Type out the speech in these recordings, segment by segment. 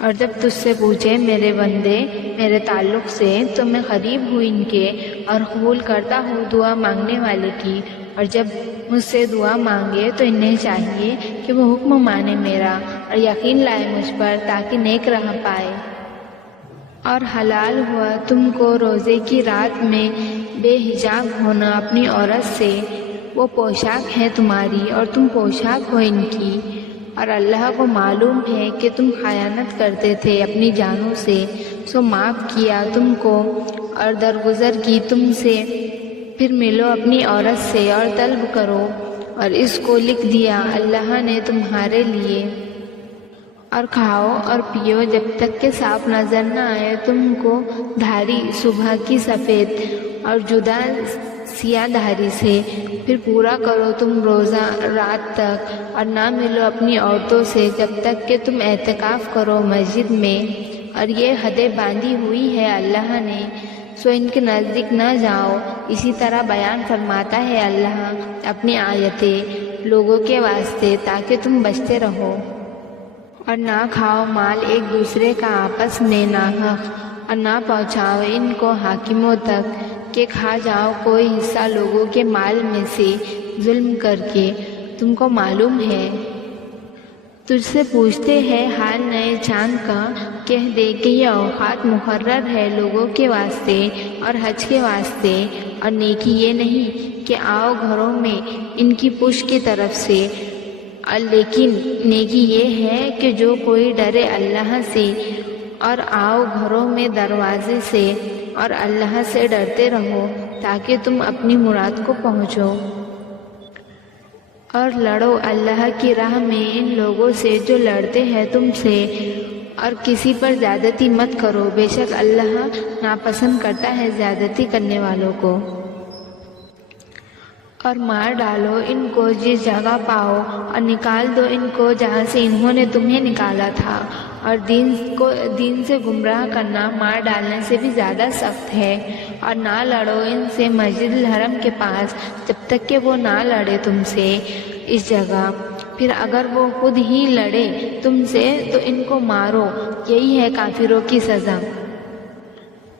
اور جب تجھ سے پوچھے میرے بندے میرے تعلق سے تو میں قریب ہوں ان کے اور قبول کرتا ہوں دعا مانگنے والے کی۔ اور جب مجھ سے دعا مانگے تو انہیں چاہیے کہ وہ حکم مانے میرا اور یقین لائے مجھ پر تاکہ نیک راہ پائے۔ اور حلال ہوا تم کو روزے کی رات میں بے حجاب ہونا اپنی عورت سے، وہ پوشاک ہے تمہاری اور تم پوشاک ہو ان کی۔ اور اللہ کو معلوم ہے کہ تم خیانت کرتے تھے اپنی جانوں سے، سو معاف کیا تم کو اور درگزر کی تم سے۔ پھر ملو اپنی عورت سے اور طلب کرو، اور اس کو لکھ دیا اللہ نے تمہارے لیے۔ اور کھاؤ اور پیو جب تک کہ صاف نظر نہ آئے تم کو دھاری صبح کی سفید اور جدا سیاہ دھاری سے۔ پھر پورا کرو تم روزہ رات تک، اور نہ ملو اپنی عورتوں سے جب تک کہ تم اعتکاف کرو مسجد میں۔ اور یہ حدیں باندھی ہوئی ہے اللہ نے، سو ان کے نزدیک نہ جاؤ۔ اسی طرح بیان فرماتا ہے اللہ اپنی آیتیں لوگوں کے واسطے تاکہ تم بچتے رہو۔ اور نہ کھاؤ مال ایک دوسرے کا آپس میں ناحق، اور نہ پہنچاؤ ان کو حاکموں تک کہ کھا جاؤ کوئی حصہ لوگوں کے مال میں سے ظلم کر کے۔ تم کو معلوم ہے تجھ سے پوچھتے ہیں حال نئے چاند کا، کہہ دے کہ یہ اوقات مقرر ہے لوگوں کے واسطے اور حج کے واسطے، اور نیکی یہ نہیں کہ آؤ گھروں میں ان کی پشت کی طرف سے، لیکن نیکی یہ ہے کہ جو کوئی ڈرے اللہ سے، اور آؤ گھروں میں دروازے سے، اور اللہ سے ڈرتے رہو تاکہ تم اپنی مراد کو پہنچو۔ اور لڑو اللہ کی راہ میں ان لوگوں سے جو لڑتے ہیں تم سے، اور کسی پر زیادتی مت کرو، بے شک اللہ ناپسند کرتا ہے زیادتی کرنے والوں کو۔ اور مار ڈالو ان کو جس جگہ پاؤ، اور نکال دو ان کو جہاں سے انہوں نے تمہیں نکالا تھا۔ اور دین سے گمراہ کرنا مار ڈالنے سے بھی زیادہ سخت ہے۔ اور نہ لڑو ان سے مسجد الحرم کے پاس جب تک کہ وہ نہ لڑے تم سے اس جگہ، پھر اگر وہ خود ہی لڑے تم سے تو ان کو مارو، یہی ہے کافروں کی سزا۔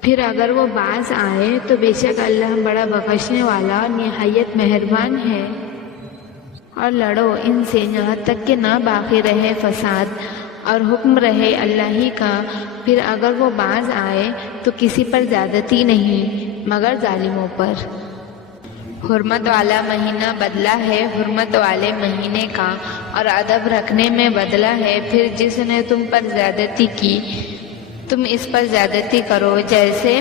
پھر اگر وہ باز آئے تو بے شک اللہ بڑا بخشنے والا اور نہایت مہربان ہے۔ اور لڑو ان سے یہاں تک کہ نہ باقی رہے فساد، اور حکم رہے اللہ ہی کا۔ پھر اگر وہ باز آئے تو کسی پر زیادتی نہیں مگر ظالموں پر۔ حرمت والا مہینہ بدلہ ہے حرمت والے مہینے کا، اور ادب رکھنے میں بدلہ ہے۔ پھر جس نے تم پر زیادتی کی تم اس پر زیادتی کرو جیسے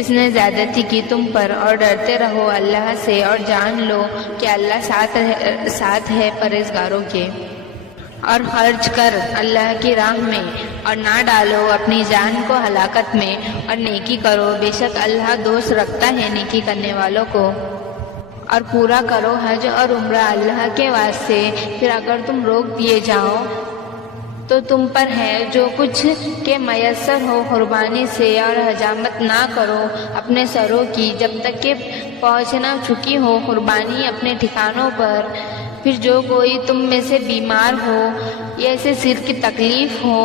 اس نے زیادتی کی تم پر، اور ڈرتے رہو اللہ سے، اور جان لو کہ اللہ ساتھ ہے پرہیزگاروں کے۔ اور خرچ کر اللہ کی راہ میں، اور نہ ڈالو اپنی جان کو ہلاکت میں، اور نیکی کرو بے شک اللہ دوست رکھتا ہے نیکی کرنے والوں کو۔ اور پورا کرو حج اور عمرہ اللہ کے واسطے۔ پھر اگر تم روک دیے جاؤ تو تم پر ہے جو کچھ کہ میسر ہو قربانی سے، اور حجامت نہ کرو اپنے سروں کی جب تک کہ پہنچ نہ چکی ہو قربانی اپنے ٹھکانوں پر۔ پھر جو کوئی تم میں سے بیمار ہو یا اسے سر کی تکلیف ہو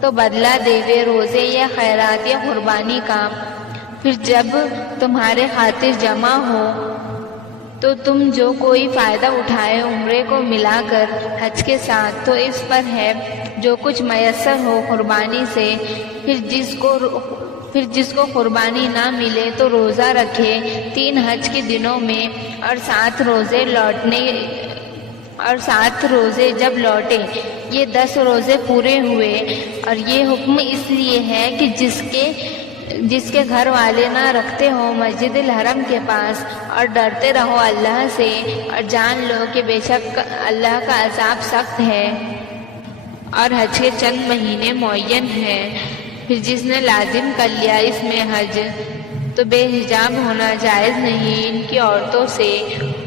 تو بدلہ دے روزے یا خیرات یا قربانی کا۔ پھر جب تمہارے خاطر جمع ہو تو تم جو کوئی فائدہ اٹھائے عمرے کو ملا کر حج کے ساتھ، تو اس پر ہے جو کچھ میسر ہو قربانی سے۔ پھر جس کو قربانی نہ ملے تو روزہ رکھے 3 حج کے دنوں میں، اور 7 روزے جب لوٹے، یہ 10 روزے پورے ہوئے۔ اور یہ حکم اس لیے ہے کہ جس کے گھر والے نہ رکھتے ہو مسجد الحرم کے پاس، اور ڈرتے رہو اللہ سے، اور جان لو کہ بے شک اللہ کا عذاب سخت ہے۔ اور حج کے چند مہینے معین ہیں، پھر جس نے لازم کر لیا اس میں حج تو بے حجاب ہونا جائز نہیں ان کی عورتوں سے،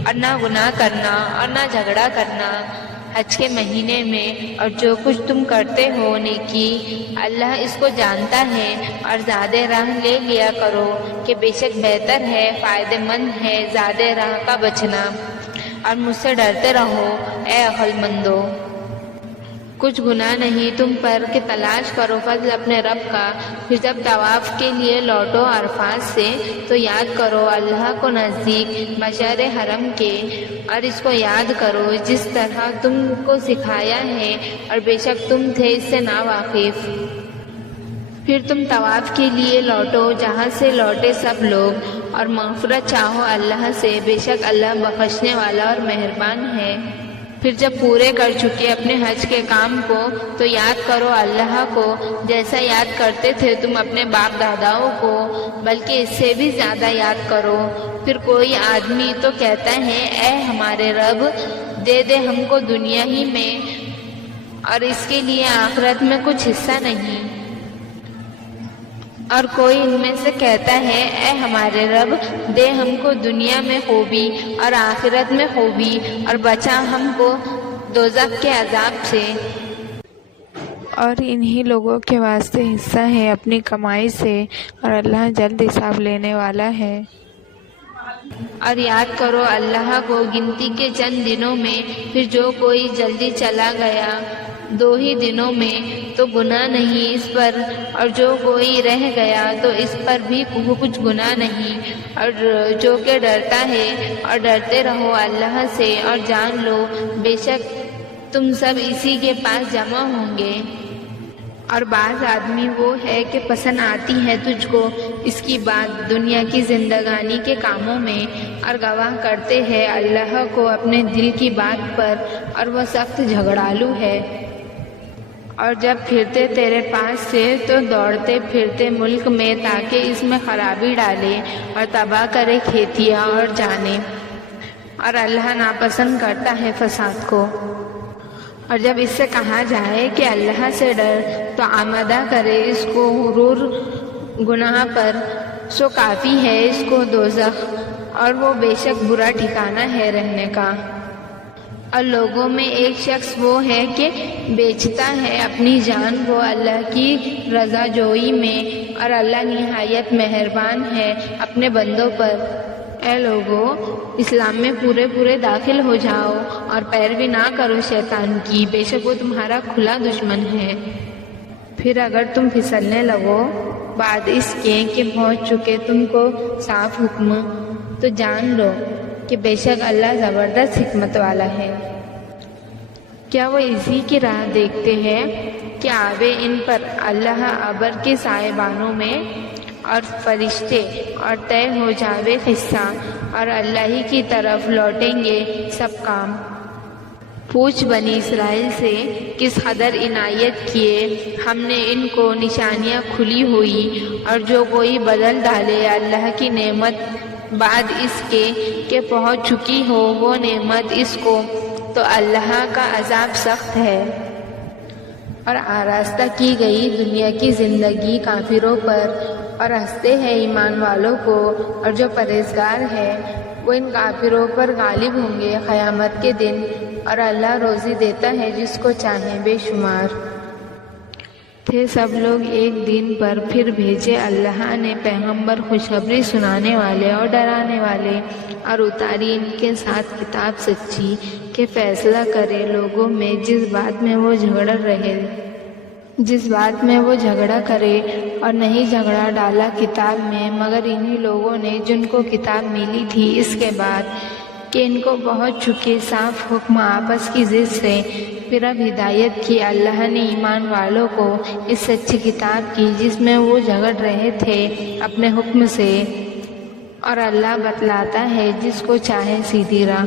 اور نہ گناہ کرنا اور نہ جھگڑا کرنا حج کے مہینے میں۔ اور جو کچھ تم کرتے ہو نیکی اللہ اس کو جانتا ہے۔ اور زیادہ راہ لے لیا کرو کہ بے شک بہتر ہے فائدہ مند ہے زیادہ راہ کا بچنا۔ اور مجھ سے ڈرتے رہو اے عقل مندو۔ کچھ گناہ نہیں تم پر کہ تلاش کرو فضل اپنے رب کا۔ پھر جب طواف کے لیے لوٹو عرفات سے تو یاد کرو اللہ کو نزدیک مشعر حرم کے، اور اس کو یاد کرو جس طرح تم کو سکھایا ہے، اور بے شک تم تھے اس سے ناواقف۔ پھر تم طواف کے لیے لوٹو جہاں سے لوٹے سب لوگ، اور مغفرت چاہو اللہ سے، بے شک اللہ بخشنے والا اور مہربان ہے۔ پھر جب پورے کر چکے اپنے حج کے کام کو تو یاد کرو اللہ کو جیسا یاد کرتے تھے تم اپنے باپ داداؤں کو، بلکہ اس سے بھی زیادہ یاد کرو۔ پھر کوئی آدمی تو کہتا ہے اے ہمارے رب دے دے ہم کو دنیا ہی میں، اور اس کے لیے آخرت میں کچھ حصہ نہیں، اور کوئی ان میں سے کہتا ہے اے ہمارے رب دے ہم کو دنیا میں خوبی اور آخرت میں خوبی، اور بچا ہم کو دوزخ کے عذاب سے۔ اور انہی لوگوں کے واسطے حصہ ہے اپنی کمائی سے، اور اللہ جلد حساب لینے والا ہے۔ اور یاد کرو اللہ کو گنتی کے چند دنوں میں، پھر جو کوئی جلدی چلا گیا 2 ہی دنوں میں تو گناہ نہیں اس پر، اور جو کوئی رہ گیا تو اس پر بھی کچھ گناہ نہیں، اور جو کہ ڈرتا ہے اور ڈرتے رہو اللہ سے، اور جان لو بے شک تم سب اسی کے پاس جمع ہوں گے۔ اور بعض آدمی وہ ہے کہ پسند آتی ہے تجھ کو اس کی بات دنیا کی زندگانی کے کاموں میں، اور گواہ کرتے ہیں اللہ کو اپنے دل کی بات پر، اور وہ سخت جھگڑالو ہے۔ اور جب پھرتے تیرے پاس سے تو دوڑتے پھرتے ملک میں تاکہ اس میں خرابی ڈالے اور تباہ کرے کھیتیاں اور جانیں، اور اللہ ناپسند کرتا ہے فساد کو۔ اور جب اس سے کہا جائے کہ اللہ سے ڈر تو آمادہ کرے اس کو غرور گناہ پر، سو کافی ہے اس کو دوزخ، اور وہ بے شک برا ٹھکانہ ہے رہنے کا۔ اور لوگوں میں ایک شخص وہ ہے کہ بیچتا ہے اپنی جان کو اللہ کی رضا جوئی میں، اور اللہ نہایت مہربان ہے اپنے بندوں پر۔ اے لوگو اسلام میں پورے داخل ہو جاؤ اور پیروی نہ کرو شیطان کی، بے شک وہ تمہارا کھلا دشمن ہے۔ پھر اگر تم پھسلنے لگو بعد اس کے کہ پہنچ چکے تم کو صاف حکم، تو جان لو کہ بے شک اللہ زبردست حکمت والا ہے۔ کیا وہ اسی کی راہ دیکھتے ہیں کہ آوے ان پر اللہ ابر کے سائبانوں میں، اور فرشتے اور طے ہو جاوے قصہ، اور اللہ ہی کی طرف لوٹیں گے سب کام۔ پوچھ بنی اسرائیل سے کس قدر عنایت کیے ہم نے ان کو نشانیاں کھلی ہوئی، اور جو کوئی بدل ڈالے اللہ کی نعمت بعد اس کے کہ پہنچ چکی ہو وہ نعمت اس کو، تو اللہ کا عذاب سخت ہے۔ اور آراستہ کی گئی دنیا کی زندگی کافروں پر، اور ہنستے ہیں ایمان والوں کو، اور جو پرہیزگار ہے وہ ان کافروں پر غالب ہوں گے قیامت کے دن، اور اللہ روزی دیتا ہے جس کو چاہے بے شمار۔ تھے سب لوگ ایک دین پر، پھر بھیجے اللہ نے پیغمبر خوشخبری سنانے والے اور ڈرانے والے، اور اتاری ان کے ساتھ کتاب سچی کہ فیصلہ کرے لوگوں میں جس بات میں وہ جھگڑا کرے، اور نہیں جھگڑا ڈالا کتاب میں مگر انہی لوگوں نے جن کو کتاب ملی تھی اس کے بعد کہ ان کو پہنچ چکے صاف حکم آپس کی ضد سے۔ پھر اب ہدایت کی اللہ نے ایمان والوں کو اس سچی کتاب کی جس میں وہ جھگڑ رہے تھے اپنے حکم سے، اور اللہ بتلاتا ہے جس کو چاہے سیدھی راہ۔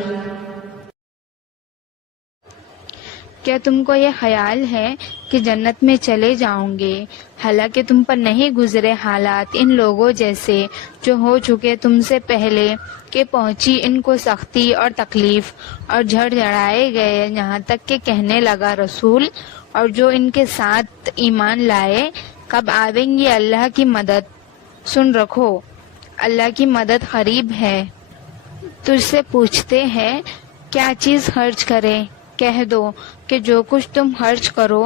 کیا تم کو یہ خیال ہے کہ جنت میں چلے جاؤں گے، حالانکہ تم پر نہیں گزرے حالات ان لوگوں جیسے جو ہو چکے تم سے پہلے، کہ پہنچی ان کو سختی اور تکلیف اور جھڑجھڑائے گئے، یہاں تک کہ کہنے لگا رسول اور جو ان کے ساتھ ایمان لائے کب آئیں گی اللہ کی مدد۔ سن رکھو اللہ کی مدد قریب ہے۔ تجھ سے پوچھتے ہیں کیا چیز خرچ کرے، کہہ دو کہ جو کچھ تم خرچ کرو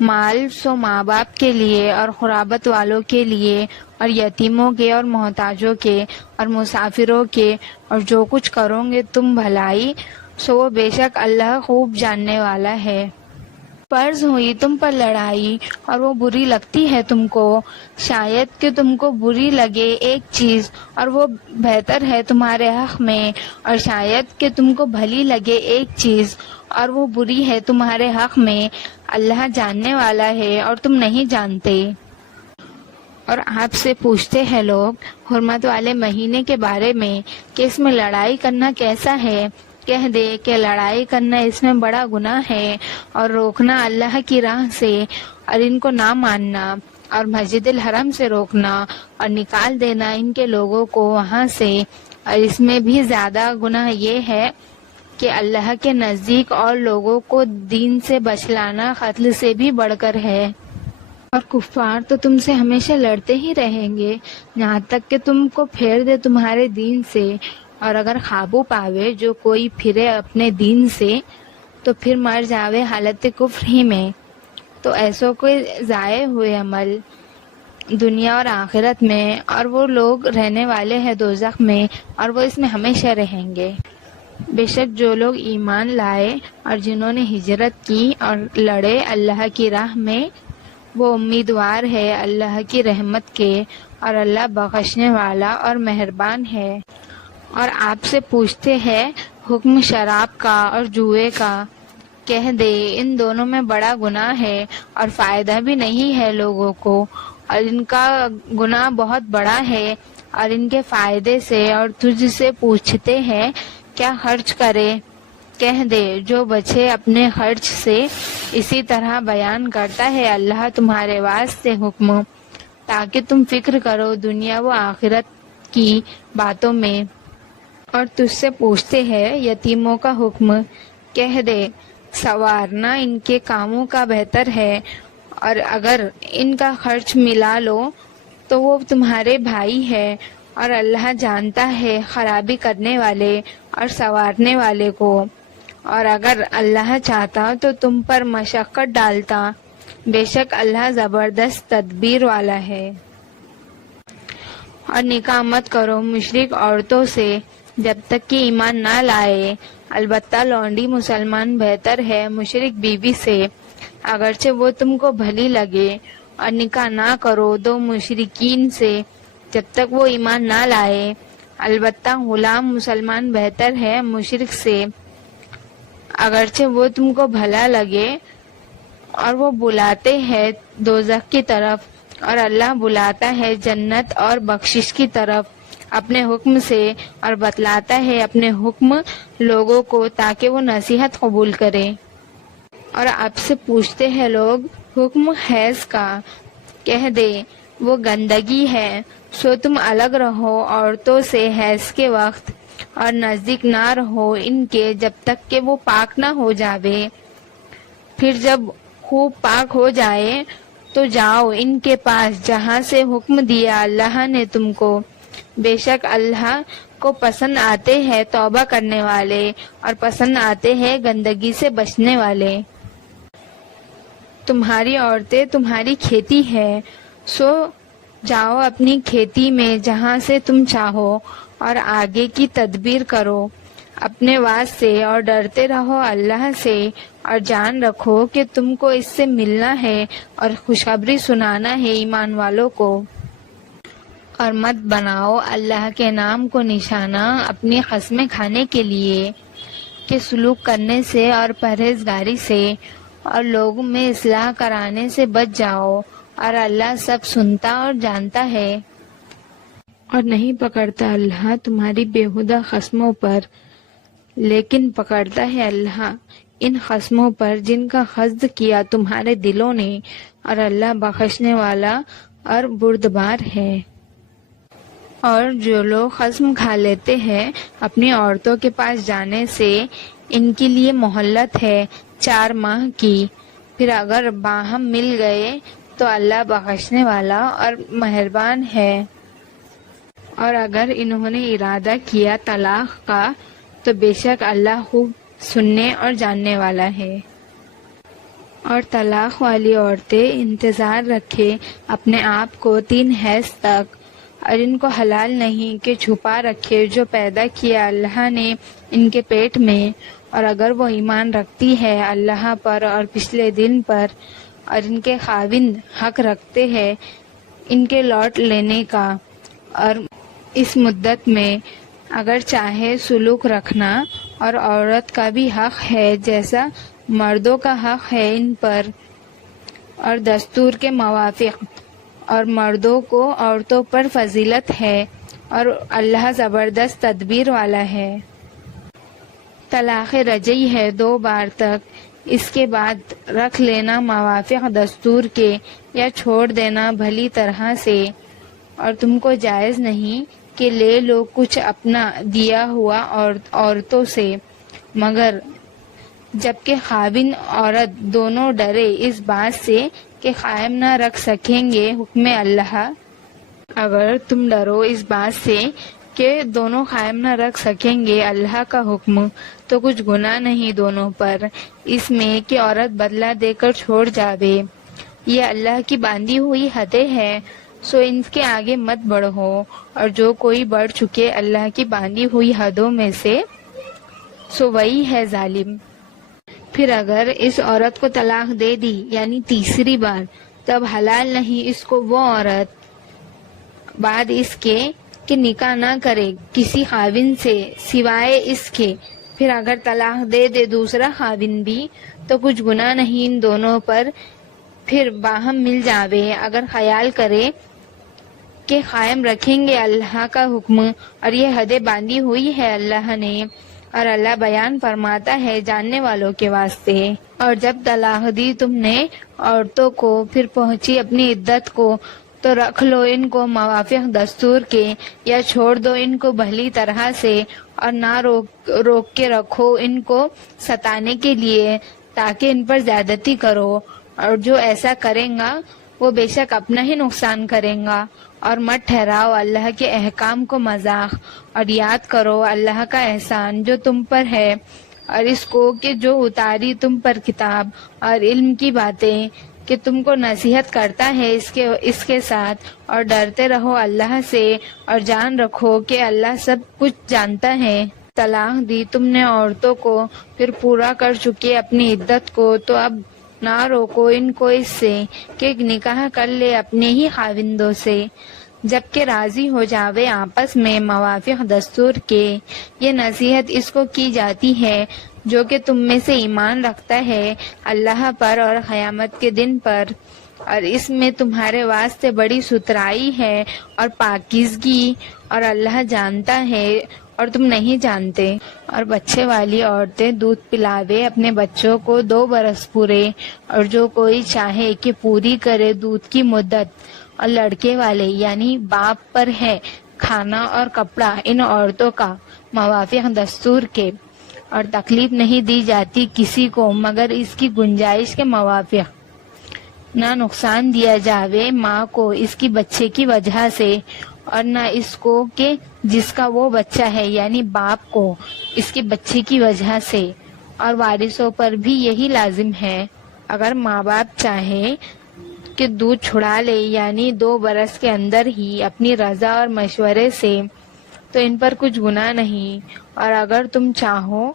مال سو ماں باپ کے لیے اور قرابت والوں کے لیے اور یتیموں کے اور محتاجوں کے اور مسافروں کے، اور جو کچھ کرو گے تم بھلائی سو وہ بے شک اللہ خوب جاننے والا ہے۔ فرض ہوئی تم پر لڑائی اور وہ بری لگتی ہے تم کو، شاید کہ تم کو بری لگے ایک چیز اور وہ بہتر ہے تمہارے حق میں، اور شاید کہ تم کو بھلی لگے ایک چیز اور وہ بری ہے تمہارے حق میں، اللہ جاننے والا ہے اور تم نہیں جانتے۔ اور آپ سے پوچھتے ہیں لوگ حرمت والے مہینے کے بارے میں کہ اس میں لڑائی کرنا کیسا ہے، کہہ دے کہ لڑائی کرنا اس میں بڑا گناہ ہے، اور روکنا اللہ کی راہ سے اور ان کو نہ ماننا، اور مسجد الحرام سے روکنا اور نکال دینا ان کے لوگوں کو وہاں سے، اور اس میں بھی زیادہ گناہ یہ ہے کہ اللہ کے نزدیک اور لوگوں کو دین سے بچلانا قتل سے بھی بڑھ کر ہے۔ اور کفار تو تم سے ہمیشہ لڑتے ہی رہیں گے یہاں تک کہ تم کو پھیر دے تمہارے دین سے، اور اگر قابو پاوے جو کوئی پھرے اپنے دین سے تو پھر مر جاوے حالت کفر ہی میں، تو ایسوں کو ضائع ہوئے عمل دنیا اور آخرت میں، اور وہ لوگ رہنے والے ہیں دوزخ میں اور وہ اس میں ہمیشہ رہیں گے۔ بے شک جو لوگ ایمان لائے اور جنہوں نے ہجرت کی اور لڑے اللہ کی راہ میں، وہ امیدوار ہے اللہ کی رحمت کے، اور اللہ بخشنے والا اور مہربان ہے۔ اور آپ سے پوچھتے ہیں حکم شراب کا اور جوئے کا، کہہ دے ان دونوں میں بڑا گناہ ہے اور فائدہ بھی نہیں ہے لوگوں کو، اور ان کا گناہ بہت بڑا ہے اور ان کے فائدے سے، اور تجھ سے پوچھتے ہیں کیا خرچ کرے، کہہ دے جو بچے اپنے خرچ سے، اسی طرح بیان کرتا ہے اللہ تمہارے واسطے حکم تاکہ تم فکر کرو دنیا و آخرت کی باتوں میں۔ اور تجھ سے پوچھتے ہیں یتیموں کا حکم، کہہ دے سنوارنا ان کے کاموں کا بہتر ہے، اور اگر ان کا خرچ ملا لو تو وہ تمہارے بھائی ہے، اور اللہ جانتا ہے خرابی کرنے والے اور سنوارنے والے کو، اور اگر اللہ چاہتا تو تم پر مشقت ڈالتا، بے شک اللہ زبردست تدبیر والا ہے۔ اور نکاح مت کرو مشرک عورتوں سے جب تک کہ ایمان نہ لائے، البتہ لونڈی مسلمان بہتر ہے مشرک بیوی سے اگرچہ وہ تم کو بھلی لگے، اور نکاح نہ کرو دو مشرکین سے جب تک وہ ایمان نہ لائے، البتہ غلام مسلمان بہتر ہے مشرک سے اگرچہ وہ تم کو بھلا لگے، اور وہ بلاتے ہیں دوزخ کی طرف اور اللہ بلاتا ہے جنت اور بخشش کی طرف اپنے حکم سے، اور بتلاتا ہے اپنے حکم لوگوں کو تاکہ وہ نصیحت قبول کرے۔ اور آپ سے پوچھتے ہیں لوگ حکم حیض کا، کہہ دے وہ گندگی ہے، سو تم الگ رہو عورتوں سے حیض کے وقت، اور نزدیک نہ رہو ان کے جب تک کہ وہ پاک نہ ہو جاوے، پھر جب خوب پاک ہو جائے تو جاؤ ان کے پاس جہاں سے حکم دیا اللہ نے تم کو، بے شک اللہ کو پسند آتے ہیں توبہ کرنے والے اور پسند آتے ہیں گندگی سے بچنے والے۔ تمہاری عورتیں تمہاری کھیتی ہے، سو جاؤ اپنی کھیتی میں جہاں سے تم چاہو، اور آگے کی تدبیر کرو اپنے واسطے، اور ڈرتے رہو اللہ سے، اور جان رکھو کہ تم کو اس سے ملنا ہے اور خوشخبری سنانا ہے ایمان والوں کو۔ اور مت بناؤ اللہ کے نام کو نشانہ اپنی قسمیں کھانے کے لیے، کہ سلوک کرنے سے اور پرہیزگاری سے اور لوگوں میں اصلاح کرانے سے بچ جاؤ، اور اللہ سب سنتا اور جانتا ہے۔ اور نہیں پکڑتا اللہ تمہاری بیہودہ قسموں پر، لیکن پکڑتا ہے اللہ ان قسموں پر جن کا قصد کیا تمہارے دلوں نے، اور اللہ بخشنے والا اور بردبار ہے۔ اور جو لوگ قسم کھا لیتے ہیں اپنی عورتوں کے پاس جانے سے، ان کے لیے مہلت ہے 4 ماہ کی، پھر اگر باہم مل گئے تو اللہ بخشنے والا اور مہربان ہے۔ اور اگر انہوں نے ارادہ کیا طلاق کا تو بے شک اللہ خوب سننے اور جاننے والا ہے۔ اور طلاق والی عورتیں انتظار رکھے اپنے آپ کو 3 حیض تک، اور ان کو حلال نہیں کہ چھپا رکھے جو پیدا کیا اللہ نے ان کے پیٹ میں، اور اگر وہ ایمان رکھتی ہے اللہ پر اور پچھلے دن پر، اور ان کے خاوند حق رکھتے ہیں ان کے لوٹ لینے کا، اور اس مدت میں اگر چاہے سلوک رکھنا، اور عورت کا بھی حق ہے جیسا مردوں کا حق ہے ان پر، اور دستور کے موافق، اور مردوں کو عورتوں پر فضیلت ہے، اور اللہ زبردست تدبیر والا ہے۔ طلاق رجعی ہے 2 بار تک، اس کے بعد رکھ لینا موافق دستور کے یا چھوڑ دینا بھلی طرح سے، اور تم کو جائز نہیں کہ لے لو کچھ اپنا دیا ہوا عورتوں سے، مگر جبکہ خاوند عورت دونوں ڈرے اس بات سے کہ قائم نہ رکھ سکیں گے حکم اللہ۔ اگر تم ڈرو اس بات سے کہ دونوں قائم نہ رکھ سکیں گے اللہ کا حکم، تو کچھ گناہ نہیں دونوں پر اس میں کہ عورت بدلہ دے کر چھوڑ جاوے، یہ اللہ کی باندھی ہوئی حدیں ہیں، سو ان کے آگے مت بڑھو، اور جو کوئی بڑھ چکے اللہ کی باندھی ہوئی حدوں میں سے سو وہی ہے ظالم۔ پھر اگر اس عورت کو طلاق دے دی یعنی تیسری بار، تب حلال نہیں اس کو وہ عورت بعد اس کے کہ نکاح نہ کرے کسی خاوند سے سوائے اس کے۔ پھر اگر طلاق دے دے دوسرا خاوند بھی تو کچھ گناہ نہیں ان دونوں پر، پھر باہم مل جاوے اگر خیال کرے کہ قائم رکھیں گے اللہ کا حکم، اور یہ حدیں باندھی ہوئی ہے اللہ نے، اور اللہ بیان فرماتا ہے جاننے والوں کے واسطے۔ اور جب طلاق دی تم نے عورتوں کو، پھر پہنچی اپنی عدت کو، تو رکھ لو ان کو موافق دستور کے یا چھوڑ دو ان کو بھلی طرح سے، اور نہ روک کے رکھو ان کو ستانے کے لیے تاکہ ان پر زیادتی کرو، اور جو ایسا کرے گا وہ بے شک اپنا ہی نقصان کرے گا۔ اور مت ٹھہراؤ اللہ کے احکام کو مذاق، اور یاد کرو اللہ کا احسان جو تم پر ہے، اور اس کو کہ جو اتاری تم پر کتاب اور علم کی باتیں، کہ تم کو نصیحت کرتا ہے اس کے ساتھ، اور ڈرتے رہو اللہ سے، اور جان رکھو کہ اللہ سب کچھ جانتا ہے۔ طلاق دی تم نے عورتوں کو، پھر پورا کر چکے اپنی عدت کو، تو اب نہ روکو ان کو اس سے کہ نکاح کر لے اپنے ہی خاوندوں سے، جبکہ راضی ہو جاوے آپس میں موافق دستور کے۔ یہ نصیحت اس کو کی جاتی ہے جو کہ تم میں سے ایمان رکھتا ہے اللہ پر اور قیامت کے دن پر، اور اس میں تمہارے واسطے بڑی ستھرائی ہے اور پاکیزگی، اور اللہ جانتا ہے اور تم نہیں جانتے۔ اور بچے والی عورتیں دودھ پلاوے اپنے بچوں کو 2 برس پورے، اور جو کوئی چاہے کہ پوری کرے دودھ کی مدت، اور لڑکے والے یعنی باپ پر ہے کھانا اور کپڑا ان عورتوں کا موافق دستور کے، اور تکلیف نہیں دی جاتی کسی کو مگر اس کی گنجائش کے موافق، نہ نقصان دیا جاوے ماں کو اس کی بچے کی وجہ سے، اور نہ اس کو کہ جس کا وہ بچہ ہے یعنی باپ کو اس کے بچے کی وجہ سے، اور وارثوں پر بھی یہی لازم ہے۔ اگر ماں باپ چاہے کہ دودھ چھڑا لے یعنی 2 برس کے اندر ہی اپنی رضا اور مشورے سے، تو ان پر کچھ گناہ نہیں، اور اگر تم چاہو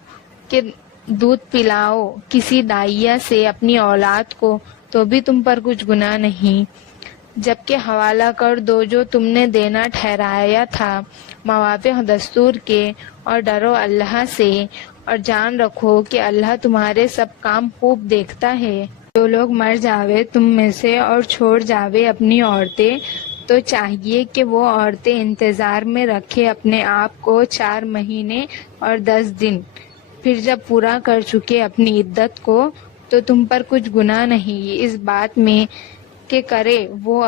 کہ دودھ پلاؤ کسی دائیا سے اپنی اولاد کو، تو بھی تم پر کچھ گناہ نہیں، جبکہ حوالہ کر دو جو تم نے دینا ٹھہرایا تھا موافق دستور کے، اور ڈرو اللہ سے، اور جان رکھو کہ اللہ تمہارے سب کام خوب دیکھتا ہے۔ جو لوگ مر جاوے تم میں سے اور چھوڑ جاوے اپنی عورتیں، تو چاہیے کہ وہ عورتیں انتظار میں رکھے اپنے آپ کو 4 مہینے اور 10 دن، پھر جب پورا کر چکے اپنی عدت کو، تو تم پر کچھ گناہ نہیں اس بات میں کہ کرے وہ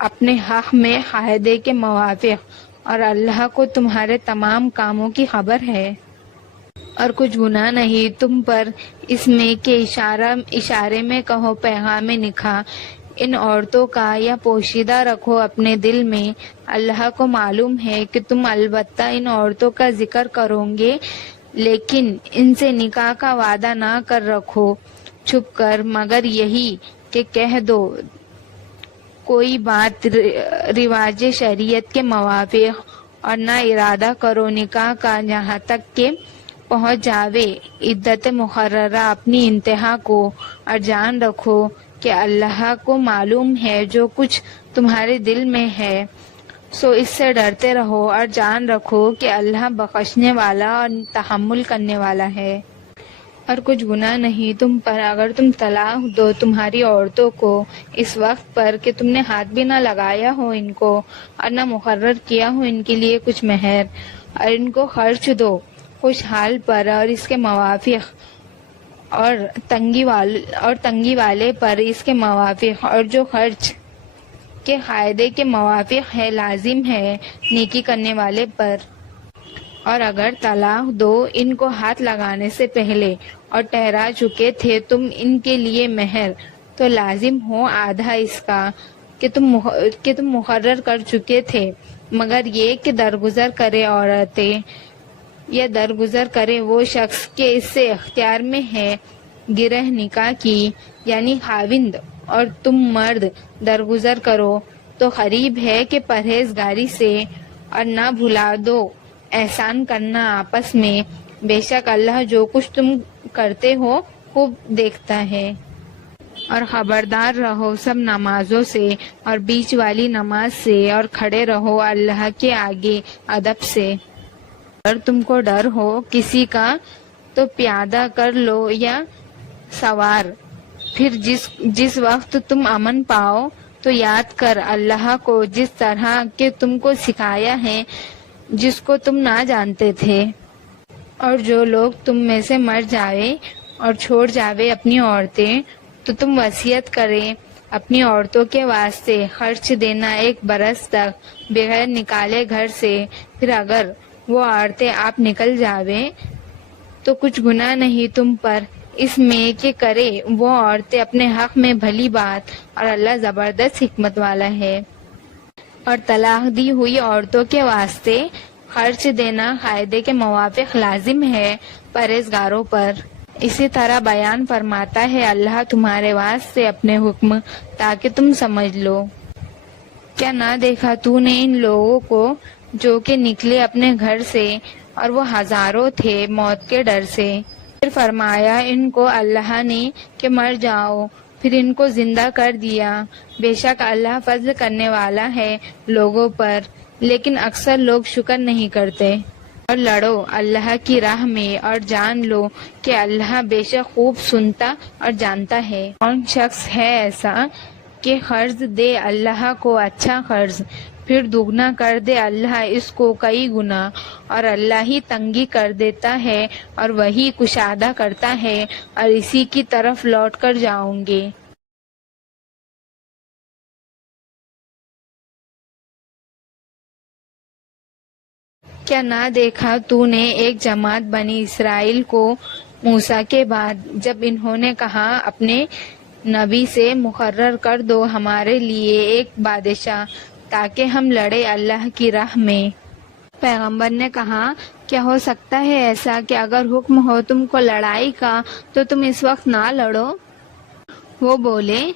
اپنے حق میں قاعدے کے موافق، اور اللہ کو تمہارے تمام کاموں کی خبر ہے۔ اور کچھ گناہ نہیں تم پر اس میں کہ اشارے میں کہو پیغام نکاح ان عورتوں کا، یا پوشیدہ رکھو اپنے دل میں، اللہ کو معلوم ہے کہ تم البتہ ان عورتوں کا ذکر کرو گے، لیکن ان سے نکاح کا وعدہ نہ کر رکھو چھپ کر، مگر یہی کہ کہہ دو کوئی بات رواج شریعت کے موافق، اور نہ ارادہ کرو نکاح کا یہاں تک کہ پہنچ جاوے عدت مقررہ اپنی انتہا کو، اور جان رکھو کہ اللہ کو معلوم ہے جو کچھ تمہارے دل میں ہے، سو اس سے ڈرتے رہو، اور جان رکھو کہ اللہ بخشنے والا اور تحمل کرنے والا ہے۔ اور کچھ گناہ نہیں تم پر اگر تم طلاق دو تمہاری عورتوں کو اس وقت پر کہ تم نے ہاتھ بھی نہ لگایا ہو ان کو، اور نہ مقرر کیا ہو ان کے لیے کچھ مہر، اور ان کو خرچ دو خوش حال پر اور اس کے موافق، اور تنگی والے پر اس کے موافق، اور جو خرچ کے قاعدے کے موافق ہے لازم ہے نیکی کرنے والے پر۔ اور اگر طلاق دو ان کو ہاتھ لگانے سے پہلے اور ٹھہرا چکے تھے تم ان کے لیے مہر، تو لازم ہو آدھا اس کا کہ تم مقرر کر چکے تھے، مگر یہ کہ درگزر کرے عورتیں یا درگزر کرے وہ شخص کہ اس سے اختیار میں ہے گرہ نکاح کی، یعنی خاوند، اور تم مرد درگزر کرو تو قریب ہے کہ پرہیزگاری سے، اور نہ بھلا دو احسان کرنا آپس میں، بے شک اللہ جو کچھ تم کرتے ہو خوب دیکھتا ہے۔ اور خبردار رہو سب نمازوں سے اور بیچ والی نماز سے، اور کھڑے رہو اللہ کے آگے ادب سے۔ اگر تم کو ڈر ہو کسی کا تو پیادہ کر لو یا سوار، پھر جس وقت تم امن پاؤ تو یاد کر اللہ کو جس طرح کہ تم کو سکھایا ہے جس کو تم نہ جانتے تھے۔ اور جو لوگ تم میں سے مر جاوے اور چھوڑ جاوے اپنی عورتیں تو تم وصیت کرے اپنی عورتوں کے واسطے خرچ دینا 1 برس تک بغیر نکالے گھر سے، پھر اگر وہ عورتیں آپ نکل جاوے تو کچھ گناہ نہیں تم پر اس میں کہ کرے وہ عورتیں اپنے حق میں بھلی بات، اور اللہ زبردست حکمت والا ہے۔ اور طلاق دی ہوئی عورتوں کے واسطے خرچ دینا قاعدے کے موافق لازم ہے پرہیزگاروں پر۔ اسی طرح بیان فرماتا ہے اللہ تمہارے واسطے اپنے حکم تاکہ تم سمجھ لو۔ کیا نہ دیکھا تو نے ان لوگوں کو جو کہ نکلے اپنے گھر سے اور وہ ہزاروں تھے موت کے ڈر سے، پھر فرمایا ان کو اللہ نے کہ مر جاؤ، پھر ان کو زندہ کر دیا، بے شک اللہ فضل کرنے والا ہے لوگوں پر، لیکن اکثر لوگ شکر نہیں کرتے۔ اور لڑو اللہ کی راہ میں اور جان لو کہ اللہ بے شک خوب سنتا اور جانتا ہے۔ کون شخص ہے ایسا کہ قرض دے اللہ کو اچھا قرض، پھر دگنا کر دے اللہ اس کو کئی گنا، اور اللہ ہی تنگی کر دیتا ہے اور وہی کشادہ کرتا ہے، اور اسی کی طرف لوٹ کر جاؤں گے۔ کیا نہ دیکھا تو نے ایک جماعت بنی اسرائیل کو موسیٰ کے بعد جب انہوں نے کہا اپنے نبی سے مقرر کر دو ہمارے لیے ایک بادشاہ تاکہ ہم لڑے اللہ کی راہ میں۔ پیغمبر نے کہا کیا ہو سکتا ہے ایسا کہ اگر حکم ہو تم کو لڑائی کا تو تم اس وقت نہ لڑو؟ وہ بولے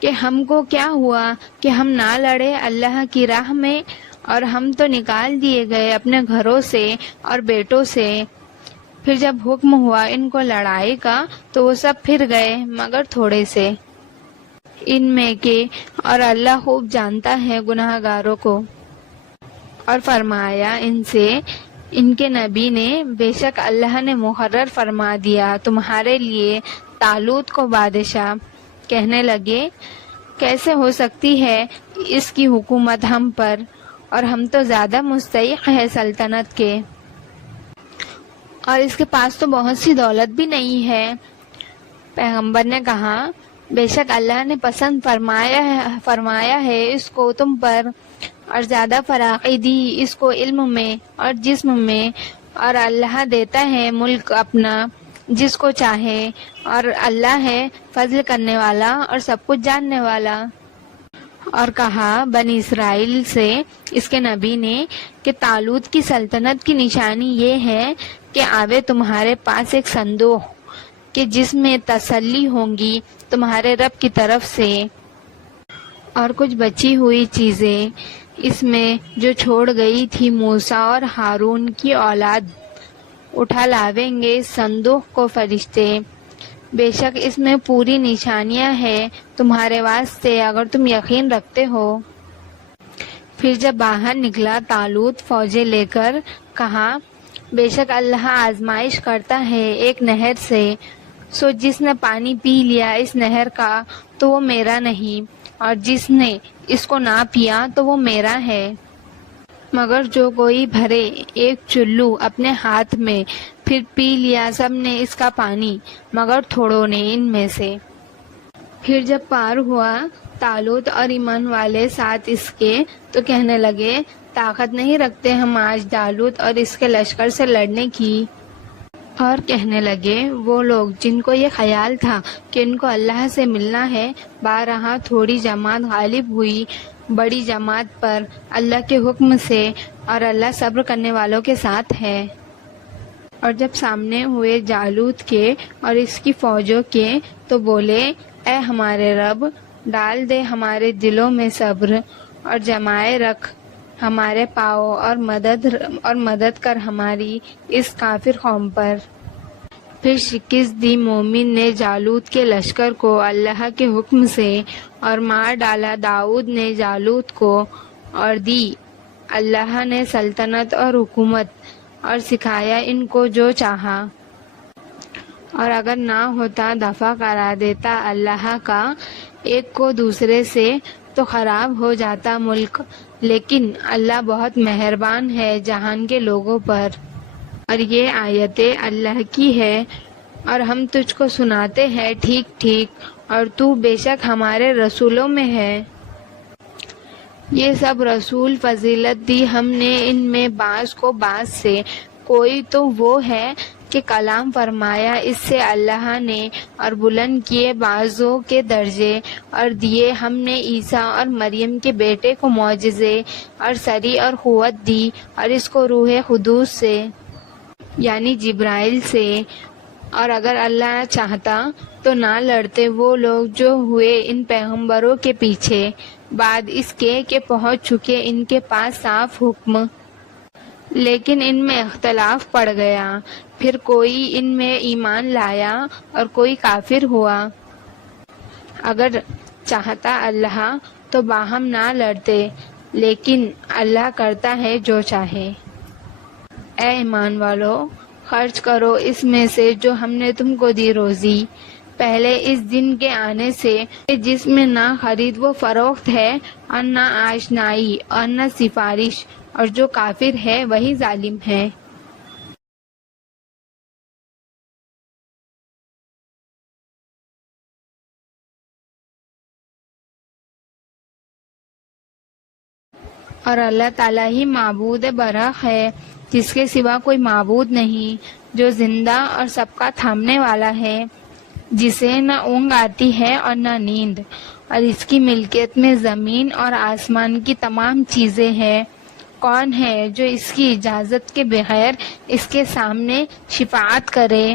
کہ ہم کو کیا ہوا کہ ہم نہ لڑے اللہ کی راہ میں، اور ہم تو نکال دیے گئے اپنے گھروں سے اور بیٹوں سے۔ پھر جب حکم ہوا ان کو لڑائی کا تو وہ سب پھر گئے مگر تھوڑے سے ان میں کے، اور اللہ خوب جانتا ہے گناہ گاروں کو۔ اور فرمایا ان سے ان کے نبی نے بے شک اللہ نے مقرر فرما دیا تمہارے لیے طالوت کو بادشاہ۔ کہنے لگے کیسے ہو سکتی ہے اس کی حکومت ہم پر، اور ہم تو زیادہ مستحق ہے سلطنت کے، اور اس کے پاس تو بہت سی دولت بھی نہیں ہے۔ پیغمبر نے کہا بے شک اللہ نے پسند فرمایا ہے اس کو تم پر، اور زیادہ فراخی دی اس کو علم میں اور جسم میں، اور اللہ دیتا ہے ملک اپنا جس کو چاہے، اور اللہ ہے فضل کرنے والا اور سب کچھ جاننے والا۔ اور کہا بنی اسرائیل سے اس کے نبی نے کہ طالوت کی سلطنت کی نشانی یہ ہے کہ آوے تمہارے پاس ایک صندوق کہ جس میں تسلی ہوں گی تمہارے رب کی طرف سے، اور کچھ بچی ہوئی چیزیں اس میں جو چھوڑ گئی تھی موسیٰ اور ہارون کی اولاد اٹھا لاویں گے اس صندوق کو فرشتے، بے شک اس میں پوری نشانیاں ہیں تمہارے واسطے اگر تم یقین رکھتے ہو۔ پھر جب باہر نکلا طالوت فوجیں لے کر، کہا بے شک اللہ آزمائش کرتا ہے ایک نہر سے، سو جس نے پانی پی لیا اس نہر کا تو وہ میرا نہیں، اور جس نے اس کو نہ پیا تو وہ میرا ہے، مگر جو کوئی بھرے ایک چلو اپنے ہاتھ میں، پھر پی لیا سب نے اس کا پانی مگر تھوڑوں نے ان میں سے۔ پھر جب پار ہوا طالوت اور ایمان والے ساتھ اس کے، تو کہنے لگے طاقت نہیں رکھتے ہم آج جالوت اور اس کے لشکر سے لڑنے کی۔ اور کہنے لگے وہ لوگ جن کو یہ خیال تھا کہ ان کو اللہ سے ملنا ہے، بارہا تھوڑی جماعت غالب ہوئی بڑی جماعت پر اللہ کے حکم سے، اور اللہ صبر کرنے والوں کے ساتھ ہے۔ اور جب سامنے ہوئے جالوت کے اور اس کی فوجوں کے، تو بولے اے ہمارے رب، ڈال دے ہمارے دلوں میں صبر اور جمائے رکھ ہمارے پاؤں، اور مدد کر ہماری اس کافر قوم پر۔ پھر شکست دی مومن نے جالوت کے لشکر کو اللہ کے حکم سے، اور مار ڈالا داؤد نے جالوت کو، اور دی اللہ نے سلطنت اور حکومت، اور سکھایا ان کو جو چاہا۔ اور اگر نہ ہوتا دفع کرا دیتا اللہ کا ایک کو دوسرے سے تو خراب ہو جاتا ملک، لیکن اللہ بہت مہربان ہے جہان کے لوگوں پر۔ اور یہ آیتیں اللہ کی ہے اور ہم تجھ کو سناتے ہیں ٹھیک ٹھیک، اور تو بے شک ہمارے رسولوں میں ہے۔ یہ سب رسول فضیلت دی ہم نے ان میں بعض کو بعض سے، کوئی تو وہ ہے کہ کلام فرمایا اس سے اللہ نے، اور بلند کیے بعضوں کے درجے، اور دیے ہم نے عیسیٰ اور مریم کے بیٹے کو معجزے اور سری اور قوت دی، اور اس کو روح قدوس سے یعنی جبرائیل سے۔ اور اگر اللہ چاہتا تو نہ لڑتے وہ لوگ جو ہوئے ان پیغمبروں کے پیچھے، بعد اس کے کہ پہنچ چکے ان کے پاس صاف حکم، لیکن ان میں اختلاف پڑ گیا، پھر کوئی ان میں ایمان لایا اور کوئی کافر ہوا۔ اگر چاہتا اللہ تو باہم نہ لڑتے، لیکن اللہ کرتا ہے جو چاہے۔ اے ایمان والو، خرچ کرو اس میں سے جو ہم نے تم کو دی روزی، پہلے اس دن کے آنے سے جس میں نہ خرید و فروخت ہے، اور نہ آشنائی اور نہ سفارش، اور جو کافر ہے وہی ظالم ہے۔ اور اللہ تعالیٰ ہی معبود برحق ہے، جس کے سوا کوئی معبود نہیں، جو زندہ اور سب کا تھامنے والا ہے، جسے نہ اونگ آتی ہے اور نہ نیند، اور اس کی ملکیت میں زمین اور آسمان کی تمام چیزیں ہیں۔ کون ہے جو اس کی اجازت کے بغیر اس کے سامنے شفاعت کرے؟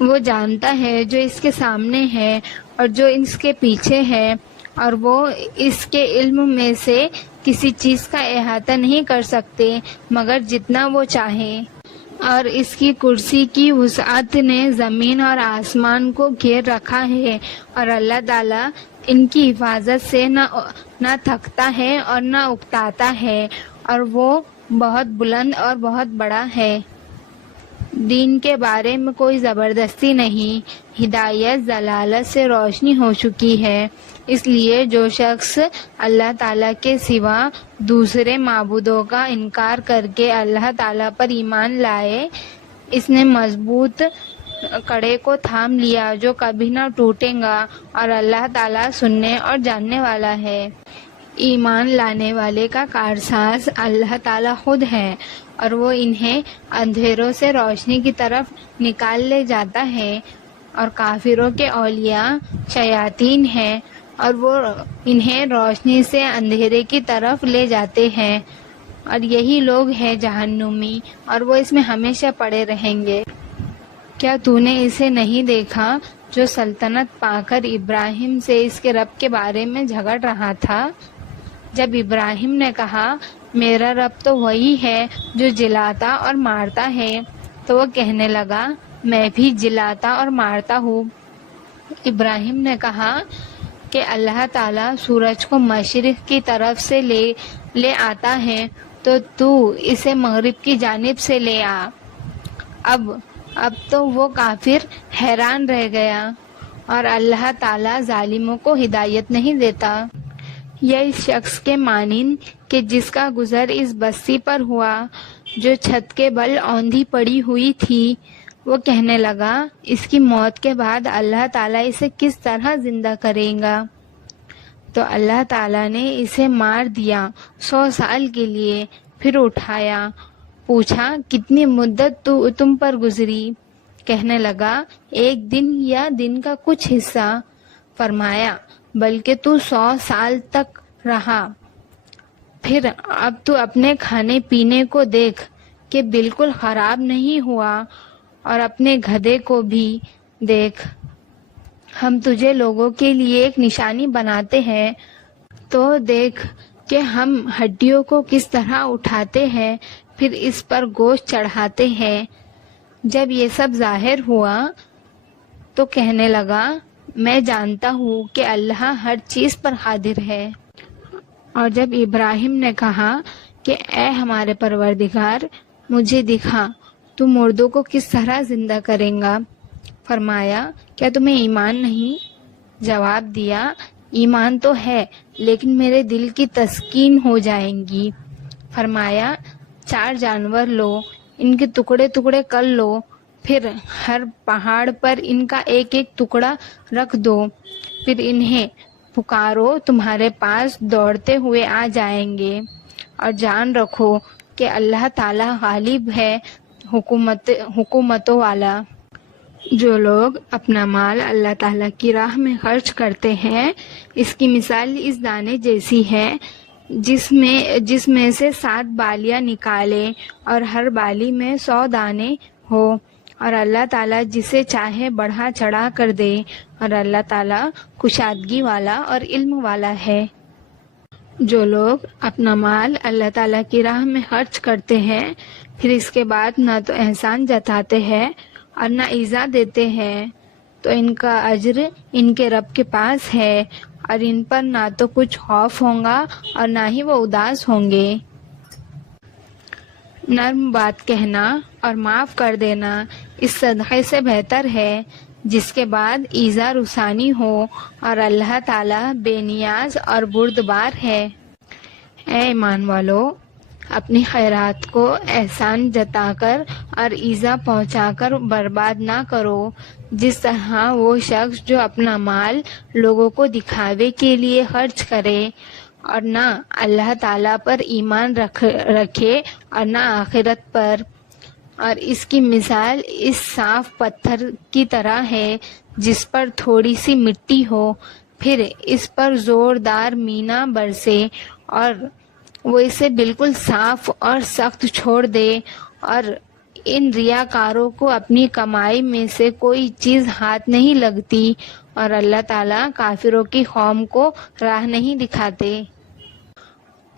وہ جانتا ہے جو اس کے سامنے ہے اور جو اس کے پیچھے ہے، اور وہ اس کے علم میں سے کسی چیز کا احاطہ نہیں کر سکتے مگر جتنا وہ چاہیں۔ اور اس کی کرسی کی وسعت نے زمین اور آسمان کو گھیر رکھا ہے، اور اللہ تعالیٰ ان کی حفاظت سے نہ تھکتا ہے اور نہ اکتاتا ہے، اور وہ بہت بلند اور بہت بڑا ہے۔ دین کے بارے میں کوئی زبردستی نہیں، ہدایت ضلالت سے روشنی ہو چکی ہے، اس لیے جو شخص اللہ تعالیٰ کے سوا دوسرے معبودوں کا انکار کر کے اللہ تعالیٰ پر ایمان لائے، اس نے مضبوط کڑے کو تھام لیا جو کبھی نہ ٹوٹے گا، اور اللہ تعالیٰ سننے اور جاننے والا ہے۔ ایمان لانے والے کا کارساز اللہ تعالیٰ خود ہے، اور وہ انہیں اندھیروں سے روشنی کی طرف نکال لے جاتا ہے، اور کافروں کے اولیاء شیاطین ہیں، اور وہ انہیں روشنی سے اندھیرے کی طرف لے جاتے ہیں، اور یہی لوگ ہیں جہنمی، اور وہ اس میں ہمیشہ پڑے رہیں گے۔ کیا تو نے اسے نہیں دیکھا جو سلطنت پا کر ابراہیم سے اس کے رب کے بارے میں جھگڑ رہا تھا؟ جب ابراہیم نے کہا میرا رب تو وہی ہے جو جلاتا اور مارتا ہے، تو وہ کہنے لگا میں بھی جلاتا اور مارتا ہوں۔ ابراہیم نے کہا کہ اللہ تعالیٰ سورج کو مشرق کی طرف سے لے آتا ہے تو اسے مغرب کی جانب سے لے آ۔ اب تو وہ کافر حیران رہ گیا، اور اللہ تعالیٰ ظالموں کو ہدایت نہیں دیتا۔ یہ اس شخص کے مانند کہ جس کا گزر اس بستی پر ہوا جو چھت کے بل اوندھی پڑی ہوئی تھی۔ وہ کہنے لگا اس کی موت کے بعد اللہ تعالیٰ اسے کس طرح زندہ کرے گا؟ تو اللہ تعالیٰ نے اسے مار دیا 100 سال کے لیے، پھر اٹھایا، پوچھا کتنی مدت تم پر گزری؟ کہنے لگا 1 دن یا دن کا کچھ حصہ۔ فرمایا بلکہ تو 100 سال تک رہا۔ پھر اب تو اپنے کھانے پینے کو دیکھ کہ بالکل خراب نہیں ہوا، اور اپنے گدھے کو بھی دیکھ، ہم تجھے لوگوں کے لیے ایک نشانی بناتے ہیں، تو دیکھ کہ ہم ہڈیوں کو کس طرح اٹھاتے ہیں، پھر اس پر گوشت چڑھاتے ہیں۔ جب یہ سب ظاہر ہوا تو کہنے لگا میں جانتا ہوں کہ اللہ ہر چیز پر قادر ہے۔ اور جب ابراہیم نے کہا کہ اے ہمارے پروردگار مجھے دکھا تو مردوں کو کس طرح زندہ کریں گا؟ فرمایا کیا تمہیں ایمان نہیں؟ جواب دیا ایمان تو ہے لیکن میرے دل کی تسکین ہو جائیں گی۔ فرمایا 4 جانور لو، ان کے ٹکڑے ٹکڑے کر لو، پھر ہر پہاڑ پر ان کا ایک ایک ٹکڑا رکھ دو، پھر انہیں پکارو تمہارے پاس دوڑتے ہوئے آ جائیں گے، اور جان رکھو کہ اللہ تعالیٰ غالب ہے، حکومتوں والا۔ جو لوگ اپنا مال اللہ تعالیٰ کی راہ میں خرچ کرتے ہیں اس کی مثال اس دانے جیسی ہے جس میں سے 7 بالیاں نکالے اور ہر بالی میں 100 دانے ہو، اور اللہ تعالیٰ جسے چاہے بڑھا چڑھا کر دے، اور اللہ تعالیٰ کشادگی والا اور علم والا ہے۔ جو لوگ اپنا مال اللہ تعالیٰ کی راہ میں خرچ کرتے ہیں پھر اس کے بعد نہ تو احسان جتاتے ہیں اور نہ ایذا دیتے ہیں، تو ان کا اجر ان کے رب کے پاس ہے، اور ان پر نہ تو کچھ خوف ہوگا اور نہ ہی وہ اداس ہوں گے۔ نرم بات کہنا اور معاف کر دینا اس صدقے سے بہتر ہے جس کے بعد ایذا رسانی ہو، اور اللہ تعالیٰ بے نیاز اور بردبار ہے۔ اے ایمان والو، اپنی خیرات کو احسان جتا کر اور ایذا پہنچا کر برباد نہ کرو، جس طرح وہ شخص جو اپنا مال لوگوں کو دکھاوے کے لیے خرچ کرے اور نہ اللہ تعالیٰ پر ایمان رکھے اور نہ آخرت پر، اور اس کی مثال اس صاف پتھر کی طرح ہے جس پر تھوڑی سی مٹی ہو، پھر اس پر زوردار مینا برسے اور وہ اسے بالکل صاف اور سخت چھوڑ دے، اور ان ریاکاروں کو اپنی کمائی میں سے کوئی چیز ہاتھ نہیں لگتی، اور اللہ تعالیٰ کافروں کی قوم کو راہ نہیں دکھاتے۔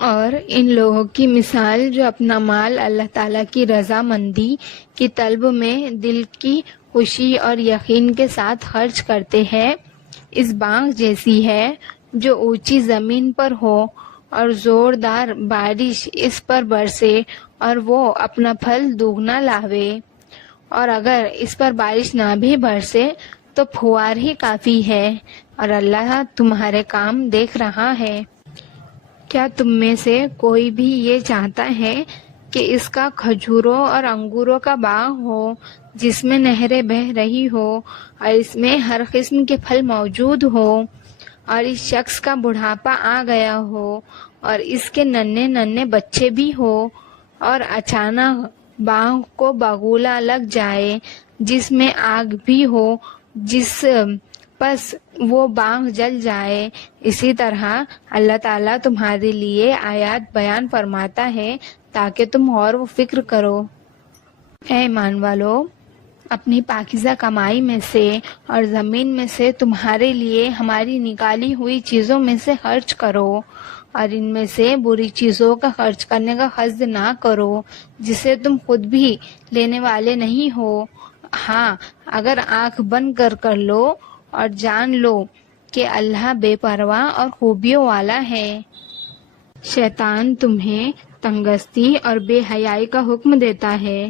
اور ان لوگوں کی مثال جو اپنا مال اللہ تعالیٰ کی رضامندی کی طلب میں دل کی خوشی اور یقین کے ساتھ خرچ کرتے ہیں، اس باغ جیسی ہے جو اونچی زمین پر ہو اور زوردار بارش اس پر برسے اور وہ اپنا پھل دوگنا لاوے، اور اگر اس پر بارش نہ بھی برسے تو پھوار ہی کافی ہے، اور اللہ تمہارے کام دیکھ رہا ہے۔ کیا تم میں سے کوئی بھی یہ چاہتا ہے کہ اس کا کھجوروں اور انگوروں کا باغ ہو جس میں نہریں بہہ رہی ہو اور اس میں ہر قسم کے پھل موجود ہو، اور اس شخص کا بڑھاپا آ گیا ہو اور اس کے ننھے ننھے بچے بھی ہو، اور اچانک باغ کو بگولا لگ جائے جس میں آگ بھی ہو جس پس وہ باغ جل جائے؟ اسی طرح اللہ تعالیٰ تمہارے لیے آیات بیان فرماتا ہے تاکہ تم غور و فکر کرو۔ اے ایمان والو، اپنی پاکیزہ کمائی میں سے اور زمین میں سے تمہارے لیے ہماری نکالی ہوئی چیزوں میں سے خرچ کرو، اور ان میں سے بری چیزوں کا خرچ کرنے کا قصد نہ کرو جسے تم خود بھی لینے والے نہیں ہو۔ ہاں، اگر آنکھ بند کر لو اور جان لو کہ اللہ بے پرواہ اور خوبیوں والا ہے۔ شیطان تمہیں تنگستی اور بے حیائی کا حکم دیتا ہے،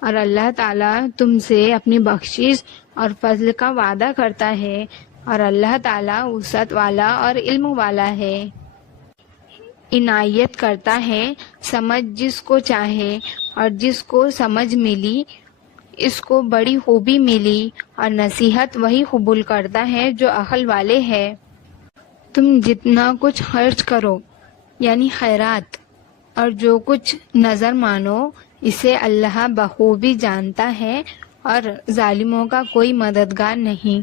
اور اللہ تعالیٰ تم سے اپنی بخشش اور فضل کا وعدہ کرتا ہے، اور اللہ تعالیٰ وسعت والا اور علم والا ہے۔ عنایت کرتا ہے سمجھ جس کو چاہے، اور جس کو سمجھ ملی اس کو بڑی خوبی ملی، اور نصیحت وہی قبول کرتا ہے جو عقل والے ہے۔ تم جتنا کچھ خرچ کرو یعنی خیرات اور جو کچھ نظر مانو، اسے اللہ بخوبی جانتا ہے، اور ظالموں کا کوئی مددگار نہیں۔